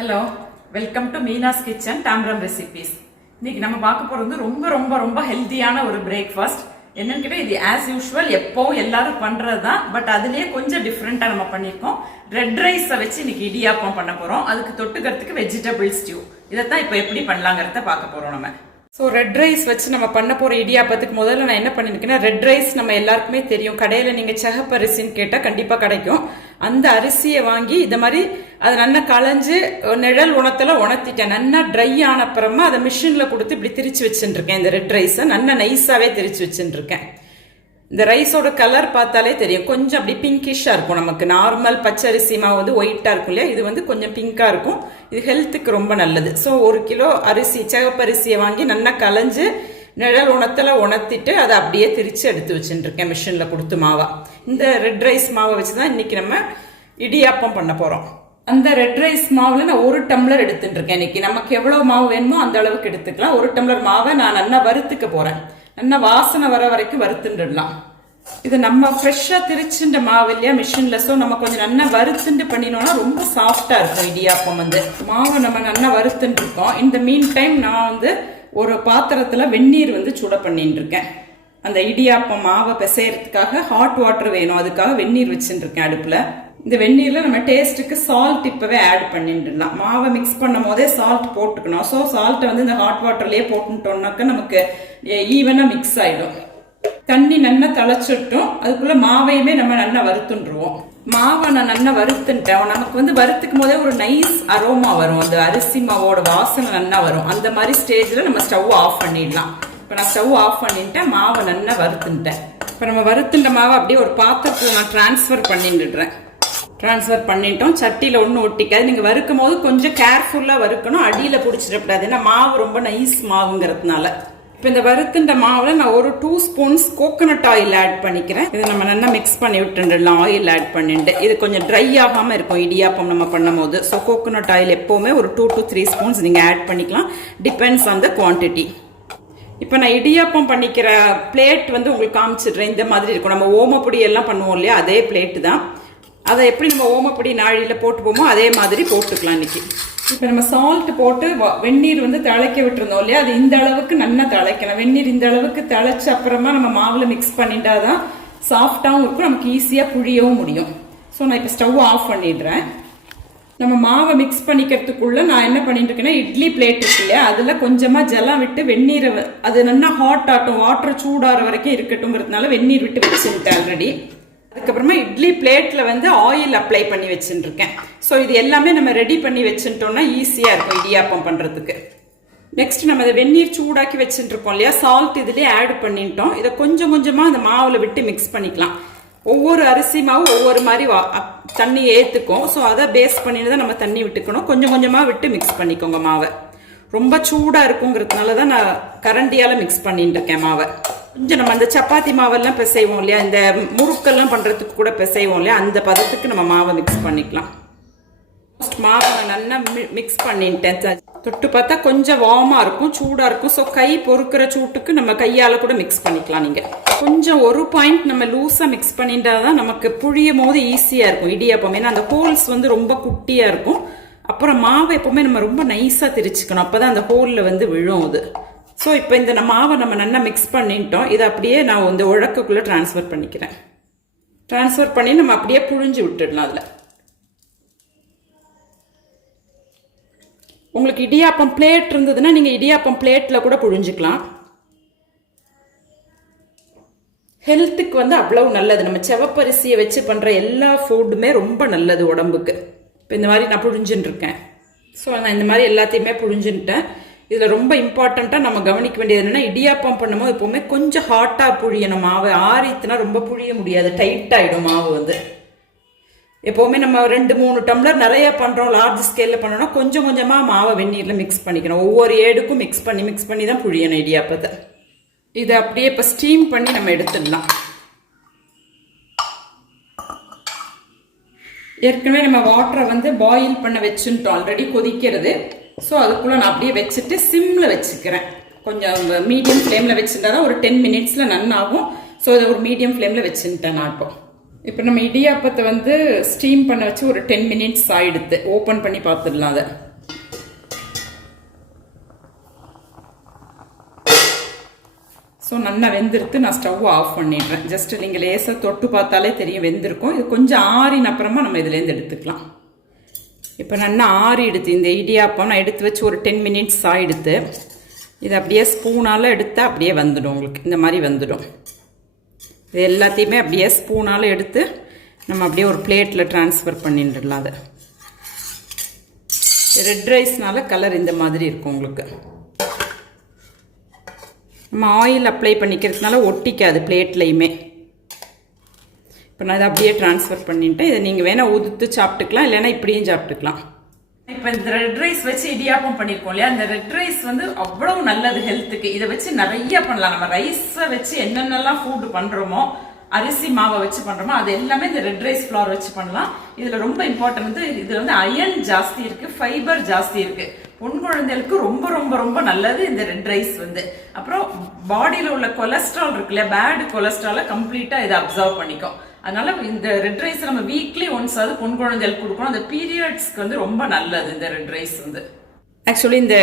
Hello, welcome to Meena's kitchen டாம்ரம் recipes. இன்னைக்கு நம்ம பார்க்க போறது ரொம்ப ரொம்ப ரொம்ப ஹெல்த்தியான ஒரு பிரேக்ஃபாஸ்ட். என்னன்னு கேட்டால் இது ஆஸ் யூஷுவல் எப்பவும் எல்லாரும் பண்றது தான். பட் அதுலயே கொஞ்சம் டிஃப்ரெண்டா நம்ம பண்ணியிருக்கோம். ரெட் ரைஸை வச்சு இன்னைக்கு இடியாப்பம் பண்ண போறோம். அதுக்கு தொட்டுக்கிறதுக்கு வெஜிடபிள் ஸ்டியூ. இதைத்தான் இப்போ எப்படி பண்ணலாங்கிறத பார்க்க போறோம் நம்ம. ஸோ ரெட் ரைஸ் வச்சு நம்ம பண்ண போகிற இடியாப்பத்துக்கு முதல்ல நான் என்ன பண்ணியிருக்கேன்னா, ரெட் ரைஸ் நம்ம எல்லாருக்குமே தெரியும். கடையில் நீங்கள் சிகப்பு அரிசின்னு கேட்டால் கண்டிப்பாக கிடைக்கும். அந்த அரிசியை வாங்கி இதை மாதிரி அதை நல்லா களைஞ்சு நிழல் உணத்தில் உணர்த்திட்டேன். நல்லா ட்ரை ஆன அப்புறமா அதை மிஷினில் கொடுத்து இப்படி திரிச்சு வச்சுட்டுருக்கேன். இந்த ரெட் ரைஸை நல்லா நைஸாகவே திரிச்சு வச்சுட்டுருக்கேன். இந்த ரைஸோட கலர் பார்த்தாலே தெரியும், கொஞ்சம் அப்படி பிங்கிஷாக இருக்கும். நமக்கு நார்மல் பச்சரிசி மாவு வந்து ஒயிட்டாக இருக்கும் இல்லையா, இது வந்து கொஞ்சம் பிங்காக இருக்கும். இது ஹெல்த்துக்கு ரொம்ப நல்லது. ஸோ 1 கிலோ அரிசி, சிகப்பரிசியை வாங்கி நல்லா களைஞ்சு நிழல் உணத்தில் உணர்த்திட்டு அதை அப்படியே திரிச்சு எடுத்து வச்சுட்டுருக்கேன் மிஷினில் கொடுத்து மாவா. இந்த ரெட் ரைஸ் மாவை வச்சு தான் இன்னைக்கு நம்ம இடியாப்பம் பண்ண போகிறோம். அந்த ரெட் ரைஸ் மாவில் நான் 1 டம்ளர் எடுத்துட்டு இருக்கேன். இன்னைக்கு நமக்கு எவ்வளோ மாவு வேணுமோ அந்த அளவுக்கு எடுத்துக்கலாம். 1 டம்ளர் மாவை நான் நல்லா வறுத்துக்க போகிறேன். நல்லா வாசனை வர வரைக்கும் வறுத்துட்டுடலாம். இது நம்ம ஃப்ரெஷ்ஷாக திரிச்சுட்ட மாவு இல்லையா மிஷினில். ஸோ நம்ம கொஞ்சம் நல்லா வறுத்துட்டு பண்ணினோம்னா ரொம்ப சாஃப்டாக இருக்கும் இடியாப்பம். வந்து மாவை நம்ம நல்லா வறுத்துட்டு இருக்கோம். இந்த மீன் டைம் நான் வந்து ஒரு பாத்திரத்தில் வெந்நீர் வந்து சுட பண்ணிட்டு இருக்கேன். அந்த இடியாப்பம் மாவை பிசையறதுக்காக ஹாட் வாட்டர் வேணும், அதுக்காக வெந்நீர் வச்சுட்டு இருக்கேன் அடுப்பில். இந்த வெந்நீரில் நம்ம டேஸ்ட்டுக்கு சால்ட் இப்போவே ஆட் பண்ணிட்டுலாம். மாவை மிக்ஸ் பண்ணும் போதே சால்ட் போட்டுக்கணும். ஸோ சால்ட்டை வந்து இந்த ஹாட் வாட்டர்லேயே போட்டுட்டோம்னாக்கா நமக்கு ஈவனாக மிக்ஸ் ஆகிடும். தண்ணி நல்லா தழைச்சிட்டோம். அதுக்குள்ளே மாவையுமே நம்ம நல்லா வறுத்துட்டுருவோம். மாவை நான் நல்லா வறுத்துட்டேன். நமக்கு வந்து வறுத்துக்கும் போதே ஒரு நைஸ் அரோமா வரும், அந்த அரிசி மாவோட வாசனை நல்லா வரும். அந்த மாதிரி ஸ்டேஜில் நம்ம ஸ்டவ் ஆஃப் பண்ணிடலாம். இப்போ நான் ஸ்டவ் ஆஃப் பண்ணிட்டேன், மாவை நல்லா வறுத்துட்டேன். இப்போ நம்ம வறுத்துட்ட மாவை அப்படியே ஒரு பாத்திரத்தில் நான் டிரான்ஸ்ஃபர் பண்ணிட்டுறேன். ட்ரான்ஸ்ஃபர் பண்ணிட்டோம். சட்டியில் ஒன்றும் ஒட்டிக்காது. நீங்கள் வறுக்கும் போது கொஞ்சம் கேர்ஃபுல்லாக வறுக்கணும், அடியில் பிடிச்சிடக்கூடாது. ஏன்னா மாவு ரொம்ப நைஸ் மாவுங்கிறதுனால. இப்போ இந்த வறுத்துன்ற மாவில் நான் ஒரு 2 ஸ்பூன்ஸ் கோகோனட் ஆயில் ஆட் பண்ணிக்கிறேன். இதை நம்ம நல்லா மிக்ஸ் பண்ணி விட்டுடலாம். ஆயில் ஆட் பண்ணிட்டு இது கொஞ்சம் ட்ரை ஆகாமல் இருக்கும் இடியாப்பம் நம்ம பண்ணும் போது. ஸோ கோகோனட் ஆயில் எப்போவுமே ஒரு 2 to 3 ஸ்பூன்ஸ் நீங்கள் ஆட் பண்ணிக்கலாம். Depends on the quantity. இப்போ நான் இடியாப்பம் பண்ணிக்கிற பிளேட் வந்து உங்களுக்கு காமிச்சிடுறேன். இந்த மாதிரி இருக்கும். நம்ம ஓமப்பொடி எல்லாம் பண்ணுவோம் இல்லையா, அதே பிளேட்டு தான். அதை எப்படி நம்ம ஓமப்பொடி நாழியில் போட்டுப்போமோ அதே மாதிரி போட்டுக்கலாம் இன்னைக்கு. இப்போ நம்ம சால்ட் போட்டு வெந்நீர் வந்து திளைக்க விட்டுருந்தோம் இல்லையா, அது இந்த அளவுக்கு நல்லா திளைக்கணும். வெந்நீர் இந்த அளவுக்கு திளைச்ச அப்புறமா நம்ம மாவில் மிக்ஸ் பண்ணிட்டாதான் சாஃப்டாகவும் இருக்கும், நமக்கு ஈஸியாக புழியவும் முடியும். ஸோ நான் இப்போ ஸ்டவ் ஆஃப் பண்ணிடுறேன். நம்ம மாவை மிக்ஸ் பண்ணிக்கிறதுக்குள்ள நான் என்ன பண்ணிட்டு இருக்கேன்னா, இட்லி பிளேட் இருக்கு இல்லையா, அதில் கொஞ்சமாக ஜலம் விட்டு வெந்நீரை அது நல்லா ஹாட் ஆட்டும், வாட்டர் சூடாகிற வரைக்கும் இருக்கட்டும்ங்கிறதுனால வெந்நீர் விட்டு வச்சுட்டேன் ஆல்ரெடி. அதுக்கப்புறமா இட்லி பிளேட்ல வந்து ஆயில் அப்ளை பண்ணி வச்சுருக்கேன். ஸோ இது எல்லாமே நம்ம ரெடி பண்ணி வச்சுட்டோம்னா ஈஸியாக இருக்கும் இடியாப்பம் பண்ணுறதுக்கு. நெக்ஸ்ட் நம்ம அதை வெந்நீர் சூடாக்கி வச்சுருக்கோம் இல்லையா, சால்ட் இதுலேயே ஆட் பண்ணிட்டோம். இதை கொஞ்சம் கொஞ்சமாக அந்த மாவில் விட்டு மிக்ஸ் பண்ணிக்கலாம். ஒவ்வொரு அரிசி மாவு ஒவ்வொரு மாதிரி தண்ணி ஏற்றுக்கும். ஸோ அதை பேஸ் பண்ணிட்டு தான் நம்ம தண்ணி விட்டுக்கணும். கொஞ்சம் கொஞ்சமாக விட்டு மிக்ஸ் பண்ணிக்கோங்க மாவை. ரொம்ப சூடாக இருக்குங்கிறதுனால தான் நான் கரண்டியால் மிக்ஸ் பண்ணிட்டு இருக்கேன் மாவை. கொஞ்சம் நம்ம அந்த சப்பாத்தி மாவெல்லாம் பிசைவோம் இல்லையா, இந்த முறுக்கெல்லாம் பண்ணுறதுக்கு கூட பிசைவோம் இல்லையா, அந்த பதத்துக்கு நம்ம மாவை மிக்ஸ் பண்ணிக்கலாம். மாவை நல்லா மிக்ஸ் பண்ணிட்டேன். தொட்டு பார்த்தா கொஞ்சம் வார்மாக இருக்கும், சூடாக இருக்கும். ஸோ கை பொறுக்கிற சூட்டுக்கு நம்ம கையால் கூட மிக்ஸ் பண்ணிக்கலாம். நீங்கள் கொஞ்சம் ஒரு பாயிண்ட் நம்ம லூஸாக மிக்ஸ் பண்ணிட்டா தான் நமக்கு புழியும் போது ஈஸியாக இருக்கும் இடியாப்பம். ஏன்னா அந்த ஹோல்ஸ் வந்து ரொம்ப குட்டியாக இருக்கும். அப்புறம் மாவை எப்போவுமே நம்ம ரொம்ப நைஸாக திரிச்சுக்கணும், அப்போ தான் அந்த ஹோலில் வந்து விழும் அது. ஸோ இப்போ இந்த மாவை நம்ம நல்லா மிக்ஸ் பண்ணிட்டோம். இதை அப்படியே நான் இந்த உழக்குக்குள்ளே ட்ரான்ஸ்ஃபர் பண்ணிக்கிறேன். ட்ரான்ஸ்ஃபர் பண்ணி நம்ம அப்படியே புழிஞ்சு விட்டுடலாம். அதில் உங்களுக்கு இடியாப்பம் பிளேட் இருந்ததுன்னா நீங்கள் இடியாப்பம் பிளேட்டில் கூட புழிஞ்சிக்கலாம். ஹெல்த்துக்கு வந்து அவ்வளவு நல்லது. நம்ம செவப்பரிசியை வச்சு பண்ணுற எல்லா ஃபுட்டுமே ரொம்ப நல்லது உடம்புக்கு. இப்போ இந்த மாதிரி நான் புழிஞ்சுட்டு இருக்கேன். ஸோ நான் இந்த மாதிரி எல்லாத்தையுமே புழிஞ்சுட்டேன். இதில் ரொம்ப இம்பார்ட்டண்ட்டாக நம்ம கவனிக்க வேண்டியது என்னென்னா, இடியாப்பம் பண்ணும்போது எப்போவுமே கொஞ்சம் ஹாட்டாக புழியணும். மாவு ஆறித்துனா ரொம்ப புழிய முடியாது, டைட்டாகிடும் மாவு வந்து. எப்போவுமே நம்ம 2-3 டம்ளர் நிறையா பண்ணுறோம், லார்ஜ் ஸ்கேலில் பண்ணோம்னா கொஞ்சம் கொஞ்சமாக மாவை வெந்நீரில் மிக்ஸ் பண்ணிக்கணும். ஒவ்வொரு ஏடுக்கும் மிக்ஸ் பண்ணி தான் புழியணும் இடியாப்பத்தை. இதை அப்படியே இப்போ ஸ்டீம் பண்ணி நம்ம எடுத்துடலாம். ஏற்கனவே நம்ம வாட்டரை வந்து பாயில் பண்ண வச்சுட்டோம், ஆல்ரெடி கொதிக்கிறது. ஸோ அதுக்குள்ளே நான் அப்படியே வச்சுட்டு சிம்மில் வச்சுக்கிறேன். கொஞ்சம் மீடியம் ஃப்ளேமில் வச்சுட்டா தான் ஒரு 10 மினிட்ஸில் நன்னாகும். ஸோ இதை ஒரு மீடியம் ஃப்ளேமில் வச்சுட்டேன் நான். இப்போ இப்போ நம்ம இடியாப்பத்தை வந்து ஸ்டீம் பண்ண வச்சு ஒரு 10 மினிட்ஸ் ஆயிடுது. ஓப்பன் பண்ணி பார்த்துடலாம். அதை ஸோ நல்லா வெந்திருத்து நான் ஸ்டவ் ஆஃப் பண்ணிடுறேன். ஜஸ்ட் நீங்கள் லேசாக தொட்டு பார்த்தாலே தெரியும் வெந்திருக்கும். இது கொஞ்சம் ஆறின அப்புறமா நம்ம இதுலேருந்து எடுத்துக்கலாம். இப்போ நல்லா ஆறி எடுத்து இந்த இடியாப்பம் நான் எடுத்து வச்சு ஒரு 10 மினிட்ஸ் ஆகிடுத்து. இது அப்படியே ஸ்பூனால் எடுத்தால் அப்படியே வந்துடும், உங்களுக்கு இந்த மாதிரி வந்துடும். இது எல்லாத்தையுமே அப்படியே ஸ்பூனால் எடுத்து நம்ம அப்படியே ஒரு பிளேட்டில் ட்ரான்ஸ்ஃபர் பண்ணிடலாம். அது ரெட் ரைஸ்னால கலர் இந்த மாதிரி இருக்கும் உங்களுக்கு. நம்ம ஆயில் அப்ளை பண்ணிக்கிறதுனால ஒட்டிக்காது பிளேட்லையுமே. இப்போ நான் இதை அப்படியே ட்ரான்ஸ்ஃபர் பண்ணிட்டேன். இதை நீங்கள் வேணால் உதுத்து சாப்பிட்டுக்கலாம், இல்லைன்னா இப்படியும் சாப்பிட்டுக்கலாம். இப்போ இந்த ரெட் ரைஸ் வச்சு இடியாப்பம் பண்ணியிருக்கோம் இல்லையா, அந்த ரெட் ரைஸ் வந்து அவ்வளவு நல்லது ஹெல்த்துக்கு. இதை வச்சு நிறைய பண்ணலாம். நம்ம ரைஸை வச்சு என்னென்னலாம் ஃபுட் பண்ணுறோமோ, அரிசி மாவை வச்சு பண்றோமோ அது எல்லாமே இந்த ரெட் ரைஸ் ஃப்ளவர் வச்சு பண்ணலாம். இதுல ரொம்ப இம்பார்ட்டன்ட் வந்து இதுல வந்து அயன் ஜாஸ்தி இருக்கு, ஃபைபர் ஜாஸ்தி இருக்கு. பொன் குழந்தைகளுக்கு ரொம்ப ரொம்ப ரொம்ப நல்லது இந்த ரெட் ரைஸ் வந்து. அப்புறம் பாடியில உள்ள கொலஸ்ட்ரால் இருக்குல்ல, பேட் கொலஸ்ட்ரால கம்ப்ளீட்டா இதை அப்சர்வ் பண்ணிக்கும். அதனால இந்த ரெட் ரைஸ் நம்ம வீக்லி ஒன்ஸ் ஆகுது பொன் குழந்தைகளுக்கு கொடுக்கணும். அந்த பீரியட்ஸ்க்கு வந்து ரொம்ப நல்லது இந்த ரெட் ரைஸ் வந்து. ஆக்சுவலி இந்த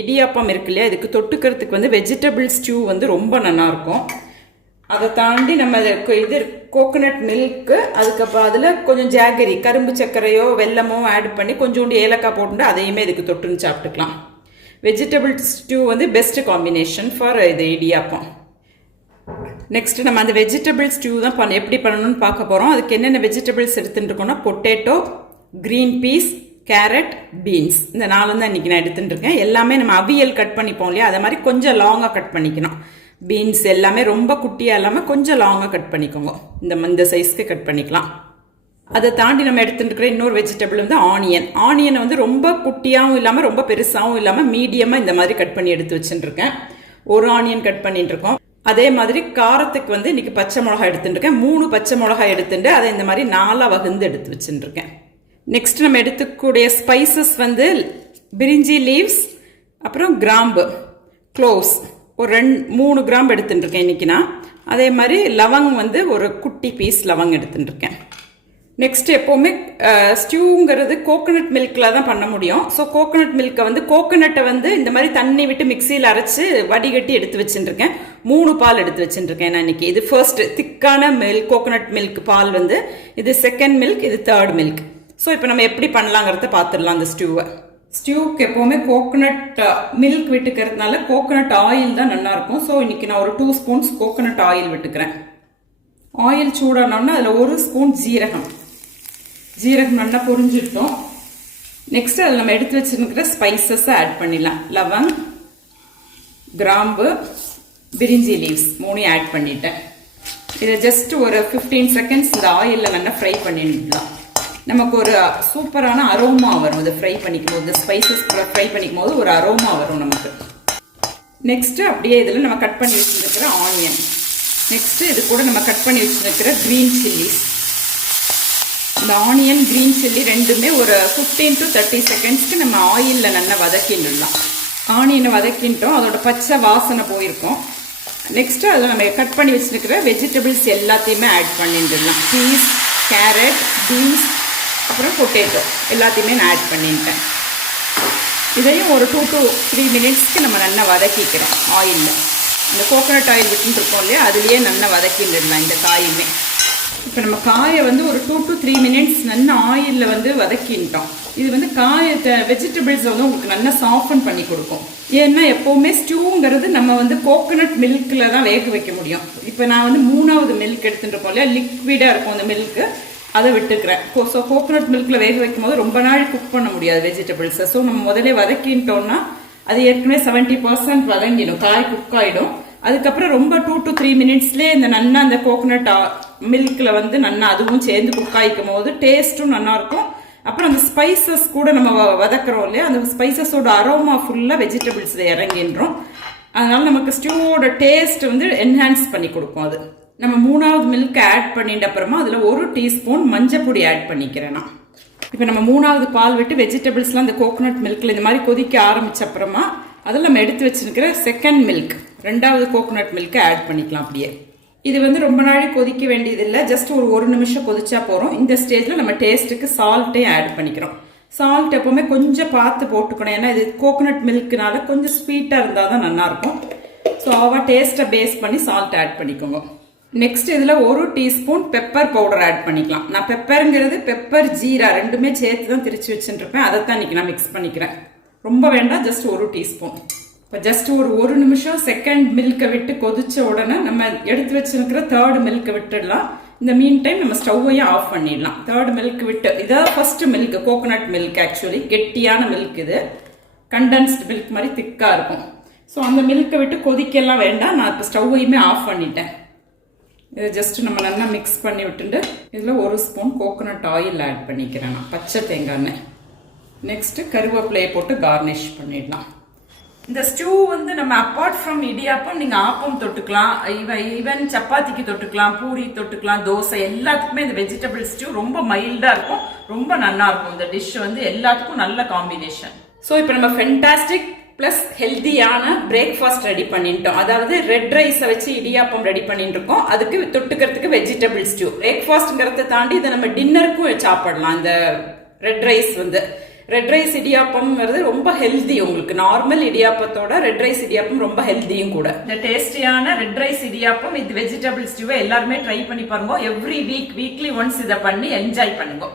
இடியாப்பம் இருக்கு இல்லையா, இதுக்கு தொட்டுக்கிறதுக்கு வந்து வெஜிடபிள் ஸ்டியூ வந்து ரொம்ப நல்லா இருக்கும். அதை தாண்டி நம்ம இது கோகோனட் மில்க்கு, அதுக்கப்புறம் அதில் கொஞ்சம் ஜாகரி கரும்பு சர்க்கரையோ வெல்லமோ ஆட் பண்ணி கொஞ்சோண்டு ஏலக்காய் போட்டு அதையுமே இதுக்கு தொட்டுன்னு சாப்பிட்டுக்கலாம். வெஜிடபிள் ஸ்டியூ வந்து பெஸ்ட் காம்பினேஷன் ஃபார் இது இடியாப்பம். நெக்ஸ்ட் நம்ம அந்த வெஜிடபிள் ஸ்டியூ தான் எப்படி பண்ணணும்னு பார்க்க போகிறோம். அதுக்கு என்னென்ன வெஜிடபிள்ஸ் எடுத்துட்டு இருக்கோம்னா potato, green peas, carrot, beans, இந்த 4 தான் இன்னைக்கு நான் எடுத்துட்டு இருக்கேன். எல்லாமே நம்ம அவியல் கட் பண்ணிப்போம் இல்லையா, அதை மாதிரி கொஞ்சம் லாங்காக கட் பண்ணிக்கணும். பீன்ஸ் எல்லாமே ரொம்ப குட்டியாக இல்லாமல் கொஞ்சம் லாங்காக கட் பண்ணிக்கோங்க. இந்த சைஸ்க்கு கட் பண்ணிக்கலாம். அதை தாண்டி நம்ம எடுத்துட்டு இருக்கிற இன்னொரு வெஜிடபிள் வந்து ஆனியன். ஆனியனை வந்து ரொம்ப குட்டியாகவும் இல்லாமல் ரொம்ப பெருசாகவும் இல்லாமல் மீடியமாக இந்த மாதிரி கட் பண்ணி எடுத்து வச்சுருக்கேன். ஒரு ஆனியன் கட் பண்ணிட்டு இருக்கோம். அதே மாதிரி காரத்துக்கு வந்து இன்னைக்கு பச்சை மிளகாய் எடுத்துட்டு இருக்கேன். 3 பச்சை மிளகாய் எடுத்துட்டு அதை இந்த மாதிரி 4 வகுந்து எடுத்து வச்சுட்டு இருக்கேன். நெக்ஸ்ட் நம்ம எடுத்துக்கூடிய ஸ்பைசஸ் வந்து பிரிஞ்சி லீவ்ஸ், அப்புறம் கிராம்பு, க்ளோவ்ஸ் ஒரு 3 கிராம் எடுத்துட்டு இருக்கேன் இன்னைக்கு நான். அதே மாதிரி லவங் வந்து ஒரு குட்டி பீஸ் லவங் எடுத்துட்டு இருக்கேன். நெக்ஸ்ட் எப்போவுமே ஸ்டியூங்கிறது கோகோனட் மில்கில் தான் பண்ண முடியும். ஸோ கோகோனட் மில்கை வந்து கோகோனட்டை வந்து இந்த மாதிரி தண்ணி விட்டு மிக்சியில் அரைச்சி வடிகட்டி எடுத்து வச்சுட்டுருக்கேன். 3 பால் எடுத்து வச்சுட்டுருக்கேன் நான் இன்னைக்கு. இது ஃபர்ஸ்ட் திக்கான மில்க் கோகோனட் மில்க் பால் வந்து, இது செகண்ட் மில்க், இது தேர்ட் மில்க். ஸோ இப்போ நம்ம எப்படி பண்ணலாங்கிறத பார்த்துடலாம். அந்த ஸ்டியூக்கு எப்போவுமே கோகோனட் மில்க் விட்டுக்கிறதுனால கோகோனட் ஆயில் தான் நல்லா இருக்கும். ஸோ இன்னைக்கு நான் ஒரு 2 ஸ்பூன்ஸ் கோகோனட் ஆயில் விட்டுக்கிறேன். ஆயில் சூடானோன்னா அதில் 1 ஸ்பூன் ஜீரகம் நல்லா பொரிஞ்சிட்டோம். நெக்ஸ்ட் அதில் நம்ம எடுத்து வச்சிருக்கிற ஸ்பைசஸை ஆட் பண்ணிடலாம். லவங், கிராம்பு, பிரிஞ்சி லீவ்ஸ் 3 ஆட் பண்ணிட்டேன். இதை ஜஸ்ட் ஒரு 15 செகண்ட்ஸ் இந்த ஆயிலில் நல்லா ஃப்ரை பண்ணிடலாம். நமக்கு ஒரு சூப்பரான அரோமா வரும். இதை ஃப்ரை பண்ணிக்கும் போது, ஸ்பைசஸ் ஃப்ரை பண்ணிக்கும் போது ஒரு அரோமா வரும் நமக்கு. நெக்ஸ்ட் அப்படியே இதில் நம்ம கட் பண்ணி வச்சுருக்கிற ஆனியன், நெக்ஸ்ட் இது கூட நம்ம கட் பண்ணி வச்சுருக்கிற கிரீன் சில்லிஸ். இந்த ஆனியன் கிரீன் சில்லி ரெண்டுமே ஒரு 15 to 30 செகண்ட்ஸ்க்கு நம்ம ஆயிலில் நல்லா வதக்கிடலாம். ஆனியனை வதக்கிட்டோம், அதோட பச்சை வாசனை போயிருக்கோம். நெக்ஸ்ட் அதில் நம்ம கட் பண்ணி வச்சுருக்கிற வெஜிடபிள்ஸ் எல்லாத்தையுமே ஆட் பண்ணிடலாம். பீஸ், கேரட், பீன்ஸ், அப்புறம் பொட்டேட்டோ எல்லாத்தையுமே நான் ஆட் பண்ணிட்டேன். இதையும் ஒரு 2 to 3 மினிட்ஸ்க்கு நம்ம நல்லா வதக்கிக்கிறேன் ஆயிலில். இந்த கோகோனட் ஆயில் விட்டுட்டு இருக்கோம் இல்லையா, அதுலேயே நல்லா வதக்கிடலாம் இந்த காயுமே. இப்போ நம்ம காயை வந்து ஒரு 2 to 3 மினிட்ஸ் நல்லா ஆயிலில் வந்து வதக்கிட்டோம். இது வந்து காயத்தை வெஜிடபிள்ஸை வந்து உங்களுக்கு நல்லா சாஃபன் பண்ணி கொடுக்கும். ஏன்னா எப்போவுமே ஸ்டியூங்கிறது நம்ம வந்து கோகோனட் மில்கில் தான் வேக வைக்க முடியும். இப்போ நான் வந்து 3வது மில்க் எடுத்துகிட்டு இருக்கோம் இல்லையா, லிக்விடாக இருக்கும் அந்த மில்க்கு, அதை விட்டுக்கிறேன். ஸோ கோகோனட் மில்கில் வேக வைக்கும் போது ரொம்ப நாள் குக் பண்ண முடியாது வெஜிடபிள்ஸை. ஸோ நம்ம முதலே வதக்கிட்டோம்னா அது ஏற்கனவே 70% வதங்கிடும், காய் குக் ஆகிடும். அதுக்கப்புறம் ரொம்ப 2 to 3 மினிட்ஸ்லேயே இந்த நல்லா அந்த கோகோனட் மில்கில் வந்து நல்லா அதுவும் சேர்ந்து குக் ஆகிக்கும் போது டேஸ்ட்டும் நல்லாயிருக்கும். அப்புறம் அந்த ஸ்பைசஸ் கூட நம்ம வதக்குறோம் இல்லையா, அந்த ஸ்பைசஸோட அரோமா ஃபுல்லாக வெஜிடபிள்ஸில் இறங்கின்றோம். அதனால நமக்கு ஸ்டியூவோட டேஸ்ட் வந்து என்ஹான்ஸ் பண்ணி கொடுக்கும். அது நம்ம 3வது மில்க் ஆட் பண்ணிட்ட அப்புறமா அதில் 1 டீஸ்பூன் மஞ்சப்பொடி ஆட் பண்ணிக்கிறேன் நான். இப்போ நம்ம 3வது பால் விட்டு வெஜிடபிள்ஸ்லாம் அந்த கோகோனட் மில்கில் இந்த மாதிரி கொதிக்க ஆரம்பிச்ச அப்புறமா அதில் நம்ம எடுத்து வச்சிருக்கிற செகண்ட் மில்க், 2வது கோகோனட் மில்க்கை ஆட் பண்ணிக்கலாம். அப்படியே இது வந்து ரொம்ப நாள் கொதிக்க வேண்டியதில்லை, ஜஸ்ட் ஒரு 1 நிமிஷம் கொதிச்சா போகிறோம். இந்த ஸ்டேஜில் நம்ம டேஸ்ட்டுக்கு சால்ட்டையும் ஆட் பண்ணிக்கிறோம். சால்ட் எப்போவுமே கொஞ்சம் பார்த்து போட்டுக்கணும், ஏன்னா இது கோகோனட் மில்க்குனால கொஞ்சம் ஸ்வீட்டாக இருந்தால் தான் நல்லாயிருக்கும். ஸோ டேஸ்ட்டை பேஸ் பண்ணி சால்ட் ஆட் பண்ணிக்கோங்க. நெக்ஸ்ட் இதில் 1 டீஸ்பூன் பெப்பர் பவுடர் ஆட் பண்ணிக்கலாம். நான் பெப்பருங்கிறது பெப்பர் ஜீரா ரெண்டுமே சேர்த்து தான் திரிச்சு வச்சுருப்பேன். அதை தான் இன்னைக்கு நான் மிக்ஸ் பண்ணிக்கிறேன். ரொம்ப வேண்டாம், ஜஸ்ட் 1 டீஸ்பூன். இப்போ ஜஸ்ட் ஒரு நிமிஷம் செகண்ட் மில்கை விட்டு கொதிச்ச உடனே நம்ம எடுத்து வச்சிருக்கிற தேர்ட் மில்கை விட்டுடலாம். இந்த மீன் டைம் நம்ம ஸ்டவ்வையும் ஆஃப் பண்ணிடலாம். தேர்ட் மில்க் விட்டு, இதான் first milk, coconut milk. Actually கெட்டியான மில்க், இது கண்டென்ஸ்டு மில்க் மாதிரி திக்காக இருக்கும். ஸோ அந்த மில்கை விட்டு கொதிக்கலாம் வேண்டாம். நான் இப்போ ஸ்டவ்வையுமே ஆஃப் பண்ணிட்டேன். இதை ஜஸ்ட் நம்ம நல்லா மிக்ஸ் பண்ணி விட்டுட்டு இதில் 1 ஸ்பூன் கோகோனட் ஆயில் ஆட் பண்ணிக்கிறேன் நான், பச்சை தேங்காய் எண்ணெய். நெக்ஸ்ட்டு கருவேப்பிலையை போட்டு கார்னிஷ் பண்ணிடலாம். இந்த ஸ்டூ வந்து நம்ம அப்பார்ட் ஃப்ரம் இடியாப்பம் நீங்கள் ஆப்பம் தொட்டுக்கலாம், ஈவன் சப்பாத்திக்கு தொட்டுக்கலாம், பூரி தொட்டுக்கலாம், தோசை எல்லாத்துக்குமே இந்த வெஜிடபிள் ஸ்டூ ரொம்ப மைல்டாக இருக்கும், ரொம்ப நல்லா இருக்கும். இந்த டிஷ் வந்து எல்லாத்துக்கும் நல்ல காம்பினேஷன். ஸோ இப்போ நம்ம ஃபென்டாஸ்டிக் பிளஸ் ஹெல்தியான பிரேக்ஃபாஸ்ட் ரெடி பண்ணிட்டோம். அதாவது ரெட் ரைஸை வச்சு இடியாப்பம் ரெடி பண்ணிட்டு இருக்கோம். அதுக்கு தொட்டுக்கிறதுக்கு வெஜிடபிள் ஸ்டூ. பிரேக்ஃபாஸ்ட்ங்கிறத தாண்டி இதை நம்ம டின்னருக்கும் சாப்பிடலாம். இந்த ரெட் ரைஸ் வந்து ரெட் ரைஸ் இடியாப்பம்ங்கிறது ரொம்ப ஹெல்தி. உங்களுக்கு நார்மல் இடியாப்பத்தோட ரெட் ரைஸ் இடியாப்பம் ரொம்ப ஹெல்தியும் கூட. இந்த டேஸ்டியான ரெட் ரைஸ் இடியாப்பம் இது வெஜிடபிள் ஸ்டூவை எல்லாருமே ட்ரை பண்ணி பாருங்க. எவ்ரி வீக்லி ஒன்ஸ் இதை பண்ணி என்ஜாய் பண்ணுங்க.